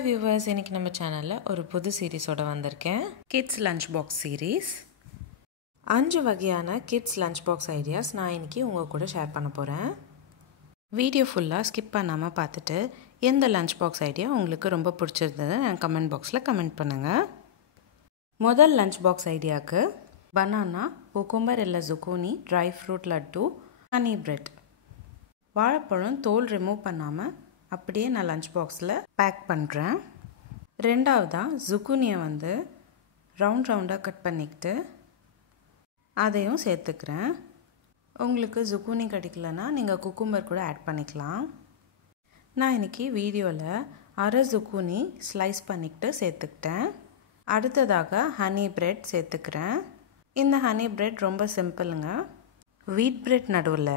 Hi viewers, இன்றைக்கி நம்ம சேனலில் ஒரு புது சீரீஸோடு வந்திருக்கேன். Kids lunch box series. 5 வகையான கிட்ஸ் லஞ்ச் பாக்ஸ் ஐடியாஸ் நான் இன்றைக்கி உங்கள் கூட ஷேர் பண்ண போகிறேன். வீடியோ ஃபுல்லாக ஸ்கிப் பண்ணாமல் பார்த்துட்டு எந்த லஞ்ச் பாக்ஸ் ஐடியா உங்களுக்கு ரொம்ப பிடிச்சிருந்தது நான் கமெண்ட் பாக்ஸில் கமெண்ட் பண்ணுங்கள். முதல் லஞ்ச் பாக்ஸ் ஐடியாவுக்கு பனானா, குக்கும்பர் இல்லை zucchini, dry fruit laddu, honey bread. வாழைப்பழம் தோல் ரிமூவ் பண்ணாமல் அப்படியே நான் லஞ்ச் பாக்ஸில் பேக் பண்ணுறேன். ரெண்டாவதாக ஜுக்கூனியை ரவுண்டாக கட் பண்ணிக்கிட்டு அதையும் சேர்த்துக்கிறேன். உங்களுக்கு ஜுக்கூனி கிடைக்கலன்னா நீங்கள் குக்கும்பர் கூட ஆட் பண்ணிக்கலாம். நான் இன்றைக்கி வீடியோவில் அரை ஜுக்கூனி ஸ்லைஸ் பண்ணிக்கிட்டு சேர்த்துக்கிட்டேன். அடுத்ததாக ஹனி பிரெட் சேர்த்துக்கிறேன். இந்த ஹனி பிரெட் ரொம்ப சிம்பிளுங்க. வீட் பிரெட் நடுவில்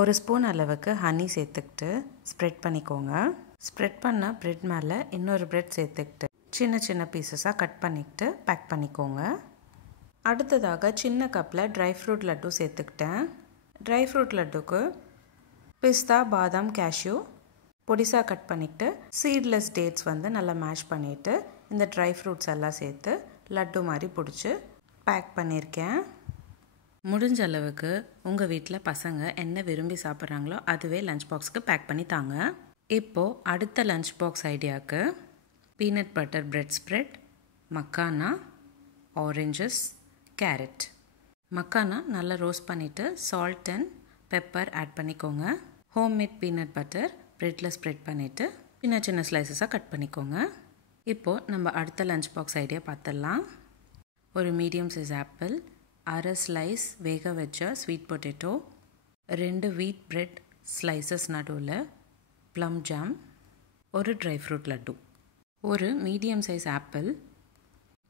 1 ஸ்பூன் அளவுக்கு ஹனி சேர்த்துக்கிட்டு ஸ்ப்ரெட் பண்ணிக்கோங்க. ஸ்ப்ரெட் பண்ண பிரெட் மேலே இன்னொரு பிரெட் சேர்த்துக்கிட்டு சின்ன சின்ன பீசஸாக கட் பண்ணிக்கிட்டு பேக் பண்ணிக்கோங்க. அடுத்ததாக சின்ன கப்பில் ட்ரை ஃப்ரூட் லட்டு சேர்த்துக்கிட்டேன். ட்ரை ஃப்ரூட் லட்டுக்கு பிஸ்தா, பாதாம், கேஷ்யூ பொடிசாக கட் பண்ணிக்கிட்டு சீட்லெஸ் டேட்ஸ் நல்லா மேஷ் பண்ணிவிட்டு இந்த ட்ரை ஃப்ரூட்ஸ் எல்லாம் சேர்த்து லட்டு மாதிரி பிடிச்சி பேக் பண்ணியிருக்கேன். முடிஞ்ச அளவுக்கு உங்கள் வீட்டில் பசங்க என்ன விரும்பி சாப்பிட்றாங்களோ அதுவே லஞ்ச் பாக்ஸுக்கு பேக் பண்ணி தாங்க. இப்போது அடுத்த லஞ்ச் பாக்ஸ் ஐடியாவுக்கு peanut butter bread spread, makhana, oranges, carrot. Makhana நல்லா ரோஸ்ட் பண்ணிவிட்டு சால்ட் அண்ட் பெப்பர் ஆட் பண்ணிக்கோங்க. ஹோம்மேட் பீனட் பட்டர் ப்ரெட்டில் ஸ்ப்ரெட் பண்ணிவிட்டு சின்ன சின்ன ஸ்லைசஸாக கட் பண்ணிக்கோங்க. இப்போது நம்ம அடுத்த லஞ்ச் பாக்ஸ் ஐடியா பார்த்துடலாம். ஒரு மீடியம் சைஸ் ஆப்பிள், அரை ஸ்லைஸ் வேக வச்ச sweet potato, 2 wheat bread slices நடுவில் ப்ளம் ஜாம், ஒரு ட்ரை ஃப்ரூட் லட்டு. ஒரு மீடியம் சைஸ் ஆப்பிள்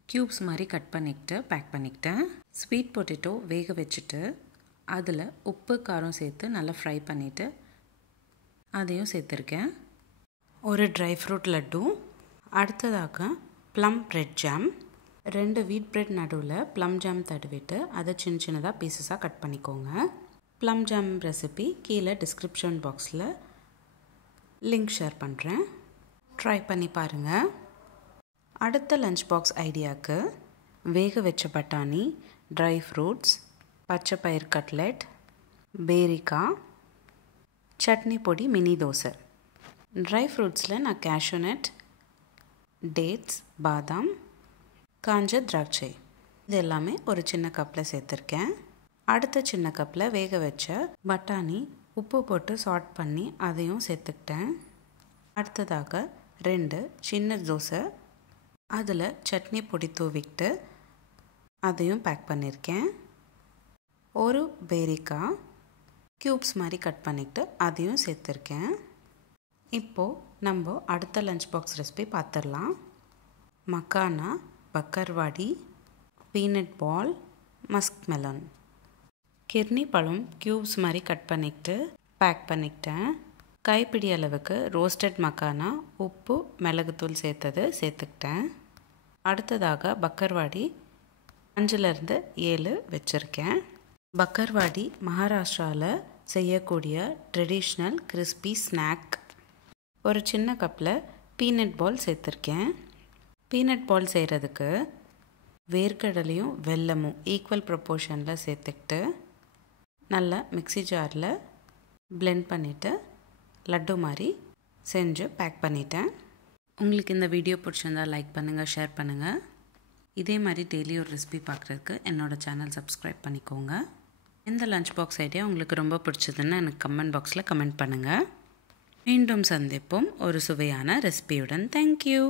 க்யூப்ஸ் மாதிரி கட் பண்ணிக்கிட்டு பேக் பண்ணிக்கிட்டேன். ஸ்வீட் பொட்டேட்டோ வேக வச்சுட்டு அதில் உப்பு காரம் சேர்த்து நல்லா ஃப்ரை பண்ணிவிட்டு அதையும் சேர்த்துருக்கேன். ஒரு ட்ரை ஃப்ரூட் லட்டு. அடுத்ததாக plum bread jam, 2 wheat bread நடுவில் ப்ளம் ஜாம் தடவிட்டு அதை சின்ன சின்னதாக பீசஸாக கட் பண்ணிக்கோங்க. ப்ளம் ஜாம் ரெசிபி கீழே டிஸ்கிரிப்ஷன் பாக்ஸில் லிங்க் ஷேர் பண்ணுறேன். ட்ரை பண்ணி பாருங்கள். அடுத்த லஞ்ச் பாக்ஸ் ஐடியாவுக்கு வேக வச்ச பட்டாணி, ட்ரை ஃப்ரூட்ஸ், பச்சை பயிர் கட்லெட், பேரிக்காய், சட்னி பொடி, மினி தோசை. ட்ரை ஃப்ரூட்ஸில் நான் கேஷ்யூநட், டேட்ஸ், பாதாம், காஞ்ச திராட்சை இது எல்லாமே ஒரு சின்ன கப்பில் சேர்த்துருக்கேன். அடுத்த சின்ன கப்பில் வேக வச்ச பட்டாணி உப்பு போட்டு சால்ட் பண்ணி அதையும் சேர்த்துக்கிட்டேன். அடுத்ததாக 2 சின்ன தோசை, அதில் சட்னி பொடி தூவிக்கிட்டு அதையும் பேக் பண்ணியிருக்கேன். ஒரு பேரிக்காய் க்யூப்ஸ் மாதிரி கட் பண்ணிக்கிட்டு அதையும் சேர்த்துருக்கேன். இப்போது நம்ம அடுத்த லஞ்ச் பாக்ஸ் ரெசிபி பார்த்துடலாம். மக்கானா, பக்கர்வாடி, பீனட் பால், மஸ்க் மெலன். கிர்னி பழம் க்யூப்ஸ் மாதிரி கட் பண்ணிக்கிட்டு பேக் பண்ணிக்கிட்டேன். கைப்பிடி அளவுக்கு ரோஸ்டட் மக்கானா, உப்பு, மிளகுத்தூள் சேர்த்துக்கிட்டேன். அடுத்ததாக பக்கர்வாடி 5லேருந்து 7 வச்சுருக்கேன். பக்கர்வாடி மகாராஷ்டிராவில் செய்யக்கூடிய ட்ரெடிஷ்னல் கிறிஸ்பி ஸ்நாக். ஒரு சின்ன கப்பில் பீனட் பால் சேர்த்துருக்கேன். பீனட் பால் செய்கிறதுக்கு வேர்க்கடலையும் வெல்லமும் ஈக்குவல் ப்ரொப்போர்ஷனில் சேர்த்துக்கிட்டு நல்லா மிக்ஸி ஜாரில் பிளெண்ட் பண்ணிவிட்டு லட்டு மாதிரி செஞ்சு பேக் பண்ணிட்டேன். உங்களுக்கு இந்த வீடியோ பிடிச்சிருந்தால் லைக் பண்ணுங்கள், ஷேர் பண்ணுங்கள். இதே மாதிரி டெய்லி ஒரு ரெசிபி பார்க்குறதுக்கு என்னோடய சேனல் சப்ஸ்கிரைப் பண்ணிக்கோங்க. எந்த லஞ்ச் பாக்ஸ் ஐடியா உங்களுக்கு ரொம்ப பிடிச்சதுன்னு எனக்கு கமெண்ட் பாக்ஸில் கமெண்ட் பண்ணுங்கள். மீண்டும் சந்திப்போம் ஒரு சுவையான ரெசிபியுடன். தேங்க்யூ.